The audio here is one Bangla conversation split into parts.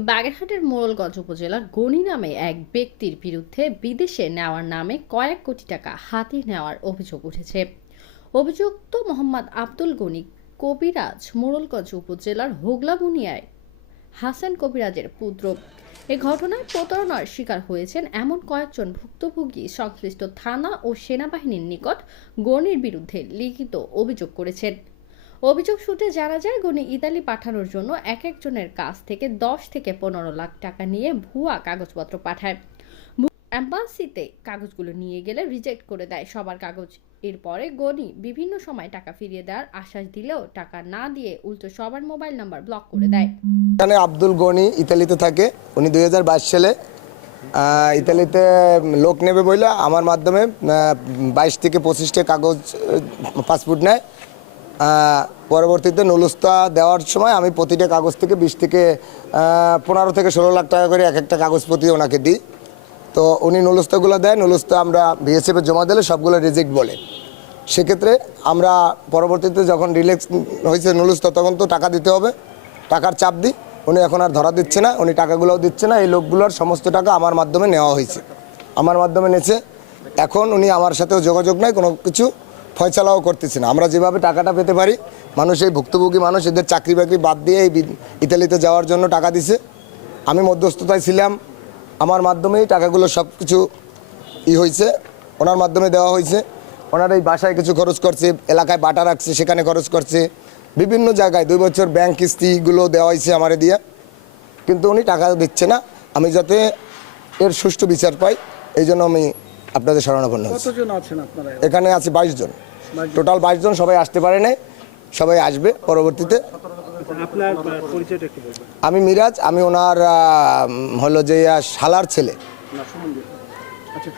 বাগেরহাটের মোড়লগঞ্জ উপজেলার গণি নামে এক ব্যক্তির বিরুদ্ধে বিদেশে নেওয়ার নামে কয়েক কোটি টাকা হাতিয়ে নেওয়ার অভিযোগ উঠেছে। অভিযুক্ত মোহাম্মদ আব্দুল গনি কবিরাজ মোড়লগঞ্জ উপজেলার হোগলা বুনিয়ায় হাসান কবিরাজের পুত্র। এ ঘটনায় প্রতারণার শিকার হয়েছেন এমন কয়েকজন ভুক্তভোগী। সংশ্লিষ্ট থানা ও সেনাবাহিনীর নিকট গণির বিরুদ্ধে লিখিত অভিযোগ করেছেন। অভিযোগ সূত্রে জানা যায় গনি ইতালি পাঠানোর জন্য এক একজনের কাছ থেকে দশ থেকে পনেরো লাখ টাকা নিয়ে ভুয়া কাগজপত্র পাঠায়। অ্যাম্বাসিতে কাগজগুলো নিয়ে গেলে রিজেক্ট করে দেয় সবার কাগজ। এরপরে গনি বিভিন্ন সময় টাকা ফিরিয়ে দেওয়ার আশ্বাস দিলেও টাকা না দিয়ে উল্টো সবার মোবাইল নাম্বার ব্লক করে দেয়। এখানে আব্দুল গনি ইতালিতে থাকে। উনি দুই হাজার বাইশ সালে ইতালিতে লোক নেবে বলে আমার মাধ্যমে বাইশ থেকে পঁচিশটা কাগজ পাসপোর্ট নেয়। পরবর্তীতে নুলুস্তা দেওয়ার সময় আমি প্রতিটা কাগজ থেকে বিশ থেকে পনেরো থেকে ষোলো লাখ টাকা করে এক একটা কাগজ প্রতি ওনাকে দিই। তো উনি নুলুস্তাগুলো দেয়, নুলুস্তা আমরা বিএসএফে জমা দিলে সবগুলো রিজেক্ট বলে। সেক্ষেত্রে আমরা পরবর্তীতে যখন রিল্যাক্স হয়েছে নুলুস্তা, তখন তো টাকা দিতে হবে। টাকার চাপ দিই, উনি এখন আর ধরা দিচ্ছে না, উনি টাকাগুলোও দিচ্ছে না, এই লোকগুলোর সমস্ত টাকা আমার মাধ্যমে নেওয়া হয়েছে। আমার মাধ্যমে নেছে। এখন উনি আমার সাথেও যোগাযোগ নাই, কোনো কিছু ফয়সালাও করতেছে না। আমরা যেভাবে টাকাটা পেতে পারি, মানুষ এই ভুক্তভোগী মানুষ, এদের চাকরি বাকরি বাদ দিয়ে এই ইতালিতে যাওয়ার জন্য টাকা দিছে। আমি মধ্যস্থতায় ছিলাম। আমার মাধ্যমেই টাকাগুলো সব কিছু ই হয়েছে ওনার মাধ্যমে দেওয়া হয়েছে ওনার এই বাসায় কিছু খরচ করছে, এলাকায় বাটা রাখছে, সেখানে খরচ করছে। বিভিন্ন জায়গায় দুই বছর ব্যাংক কিস্তিগুলো দেওয়া হয়েছে আমারে দিয়ে। কিন্তু উনি টাকা দিচ্ছে না। আমি যাতে এর সুষ্ঠু বিচার পাই, এই জন্য আমি আপনাদের শরণাপন্ন হচ্ছি কতজন আছেন আপনারা এখানে? আছে বাইশ জন। টোটাল বাইশ জন সবাই আসতে পারে নাই সবাই আসবে পরবর্তীতে। আপনার পরিচয়টা একটু বলবেন। আমি মিরাজ আমি ওনার হলো যে শালার ছেলে। আচ্ছা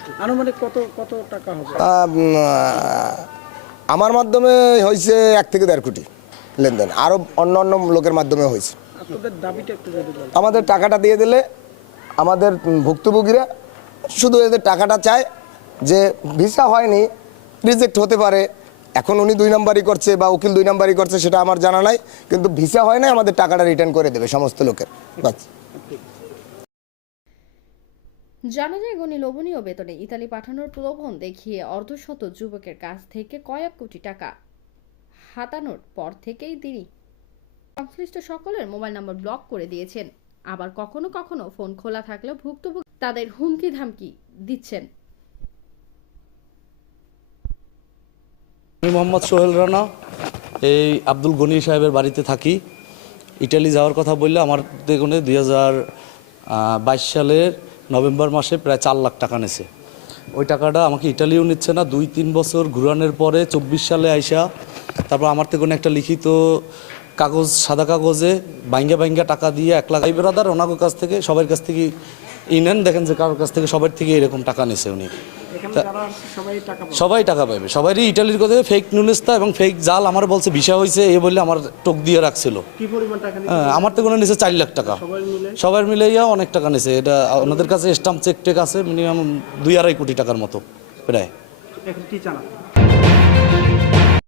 আমার মাধ্যমে হয়েছে এক থেকে দেড় কোটি লেনদেন। আরও অন্য অন্য লোকের মাধ্যমে হয়েছে। আমাদের টাকাটা দিয়ে দিলে আমাদের ভুক্তভোগীরা শুধু এদের টাকাটা চায় যে ভিসা হয়নি রিজেক্ট হতে পারে। এখন উনি দুই নাম্বারই করছে বা উকিল দুই নাম্বারই করছে, সেটা আমার জানা নাই। কিন্তু ভিসা হয় না আমাদের টাকাটা রিটার্ন করে দেবে সমস্ত লোকের। জানা যায় গনি লোভনীয় বেতনে ইতালি পাঠানোর প্রলোভন দেখিয়ে অর্ধশত যুবকের কাছ থেকে কয়েক কোটি টাকা হাতানোর পর থেকেই তিনি সংশ্লিষ্ট সকলের মোবাইল নাম্বার ব্লক করে দিয়েছেন। আবার কখনো কখনো ফোন খোলা থাকলেও ভুক্তভোগী তাদের হুমকি ধামকি দিচ্ছেন। আমি মোহাম্মদ সোহেল রানা, এই আব্দুল গনি সাহেবের বাড়িতে থাকি। ইটালি যাওয়ার কথা বললে আমার দেখুন, দুই হাজার বাইশ সালের নভেম্বর মাসে প্রায় চার লাখ টাকা নেছে। ওই টাকাটা আমাকে ইটালিও নিচ্ছে না, দুই তিন বছর ঘুরানোর পরে চব্বিশ সালে আইসা, তারপর আমার থেকে একটা লিখিত কাগজ সাদা কাগজে বাইঙ্গা বাইঙ্গা টাকা দিয়ে এক লাখ ব্রাদার ওনার কাছ থেকে সবার কাছ থেকে ইনেন দেখেন যে কারোর কাছ থেকে সবার থেকে এরকম টাকা নিছে উনি। সবাই টাকা পাবে। সবারই ইটালির কথা ফেক নুলেস্তা এবং ফেক জাল আমার বলছে ভিসা হয়েছে এ বললে আমার টোক দিয়ে রাখছিল। হ্যাঁ, আমার তো কোনো নিচে চার লাখ টাকা। সবাই মিলে? মিলাইয়া অনেক টাকা নিছে। এটা ওনাদের কাছে স্টাম্প চেক টেক আছে মিনিমাম দুই আড়াই কোটি টাকার মতো প্রায়।